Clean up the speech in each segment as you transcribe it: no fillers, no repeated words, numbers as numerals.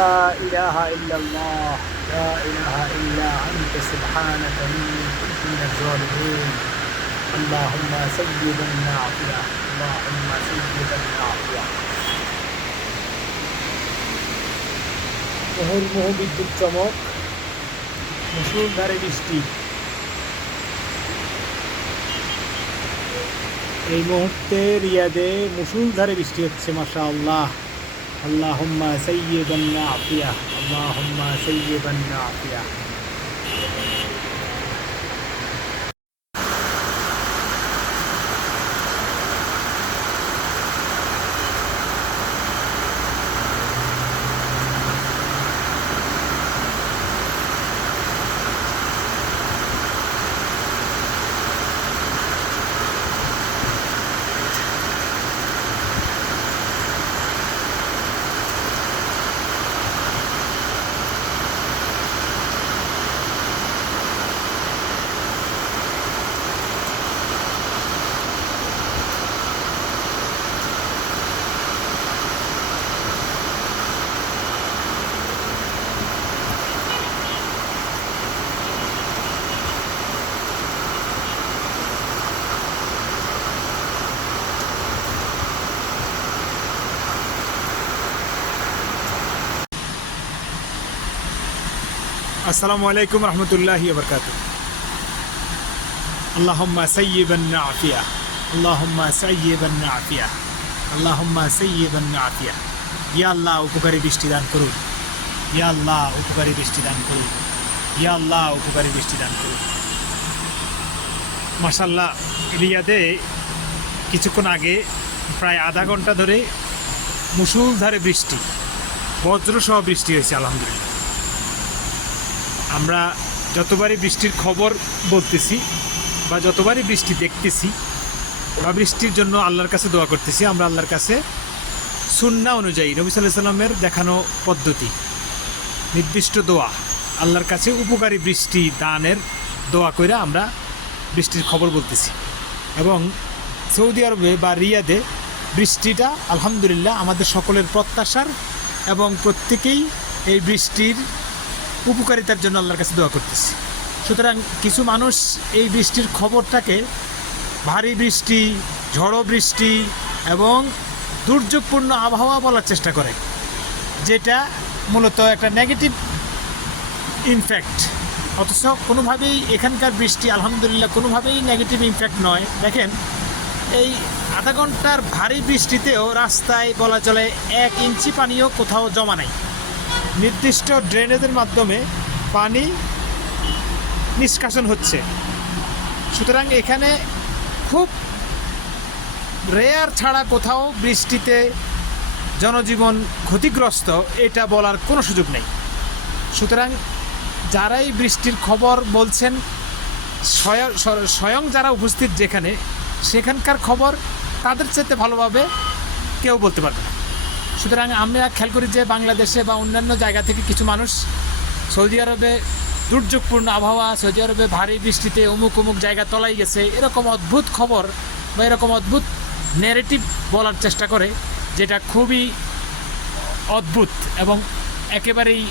لا إله إلا الله لا إله إلا أنت سبحانك إني كنت من الظالمين اللهم سيدا عافية اللهم سيدا عافية মুহুর্মুহু বিদ্যুৎ চমক, মুষলধারে বৃষ্টি। এই মুহূর্তে রিয়াদে মুষলধারে বৃষ্টি হচ্ছে, মাশাআল্লাহ। আল্লাহুম্মা সাইয়্যিবান নাফিয়া আল্লাহুম্মা সাইয়্যিবান নাফিয়া। আসসালামু আলাইকুম রহমতুল্লাহি ওয়া বারাকাতুহু। আল্লাহুম্মা সাইয়্যিবান নাফিয়া আল্লাহুম্মা সাইয়্যিবান নাফিয়া আল্লাহুম্মা সাইয়্যিবান নাফিয়া। ইয়া আল্লাহ, উপকারী বৃষ্টি দান করুন। ইয়া আল্লাহ, উপকারী বৃষ্টি দান করুন। ইয়া আল্লাহ, উপকারী বৃষ্টি দান করুন। মাশাআল্লাহ, রিয়াদে কিছুক্ষণ আগে প্রায় আধা ঘন্টা ধরে মুষলধারে বৃষ্টি, বজ্রসহ বৃষ্টি হয়েছে। আলহামদুলিল্লাহ, আমরা যতবারই বৃষ্টির খবর বলতেছি বা যতবারই বৃষ্টি দেখতেছি বা বৃষ্টির জন্য আল্লাহর কাছে দোয়া করতেছি, আমরা আল্লাহর কাছে সুন্নাহ অনুযায়ী নবী সাল্লাল্লাহু আলাইহি ওয়াসাল্লামের দেখানো পদ্ধতি, নির্দিষ্ট দোয়া, আল্লাহর কাছে উপকারী বৃষ্টি দানের দোয়া কইরা আমরা বৃষ্টির খবর বলতেছি। এবং সৌদি আরবে বা রিয়াদে বৃষ্টিটা আলহামদুলিল্লাহ আমাদের সকলের প্রত্যাশার, এবং প্রত্যেকেই এই বৃষ্টির উপকারিতার জন্য আল্লাহর কাছে দোয়া করতেছি। সুতরাং কিছু মানুষ এই বৃষ্টির খবরটাকে ভারী বৃষ্টি, ঝড়ো বৃষ্টি এবং দুর্যোগপূর্ণ আবহাওয়া বলার চেষ্টা করে, যেটা মূলত একটা নেগেটিভ ইমপ্যাক্ট। অথচ কোনোভাবেই এখানকার বৃষ্টি আলহামদুলিল্লাহ কোনোভাবেই নেগেটিভ ইমপ্যাক্ট নয়। দেখেন, এই আধা ঘন্টার ভারী বৃষ্টিতেও রাস্তায় বলা চলে 1 ইঞ্চি পানিও কোথাও জমা নাই। নির্দিষ্ট ড্রেনেজের মাধ্যমে পানি নিষ্কাশন হচ্ছে। সুতরাং এখানে খুব রেয়ার ছাড়া কোথাও বৃষ্টিতে জনজীবন ক্ষতিগ্রস্ত এটা বলার কোনো সুযোগ নেই। সুতরাং যারাই বৃষ্টির খবর বলছেন, স্বয়ং যারা উপস্থিত যেখানে, সেখানকার খবর তাদের চেয়ে ভালোভাবে কেউ বলতে পারবে না। সুতরাং আমরা খেয়াল করি যে বাংলাদেশে বা অন্যান্য জায়গা থেকে কিছু মানুষ সৌদি আরবে দুর্যোগপূর্ণ আবহাওয়া, সৌদি আরবে ভারী বৃষ্টিতে অমুক অমুক জায়গা তলাই গেছে, এরকম অদ্ভুত খবর বা এরকম অদ্ভুত ন্যারেটিভ বলার চেষ্টা করে, যেটা খুবই অদ্ভুত এবং একেবারেই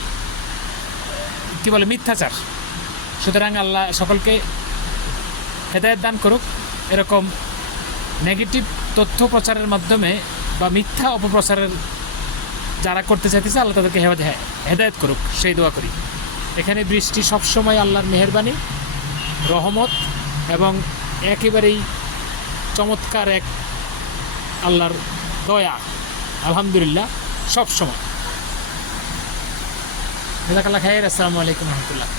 মিথ্যাচার। সুতরাং আল্লাহ সকলকে হেদায়েত দান করুক। এরকম নেগেটিভ তথ্য প্রচারের মাধ্যমে বা মিথ্যা অপপ্রচারের যারা করতে চাইতেছে, আল্লাহ তাদেরকে হেদায়েত করুক, সেই দোয়া করি। এখানে বৃষ্টি সবসময় আল্লাহর মেহেরবানি, রহমত এবং একেবারেই চমৎকার এক আল্লাহর দয়া, আলহামদুলিল্লাহ সবসময়। জাযাকাল্লাহ খাইর। আসসালামু আলাইকুম রহমতুল্লাহ।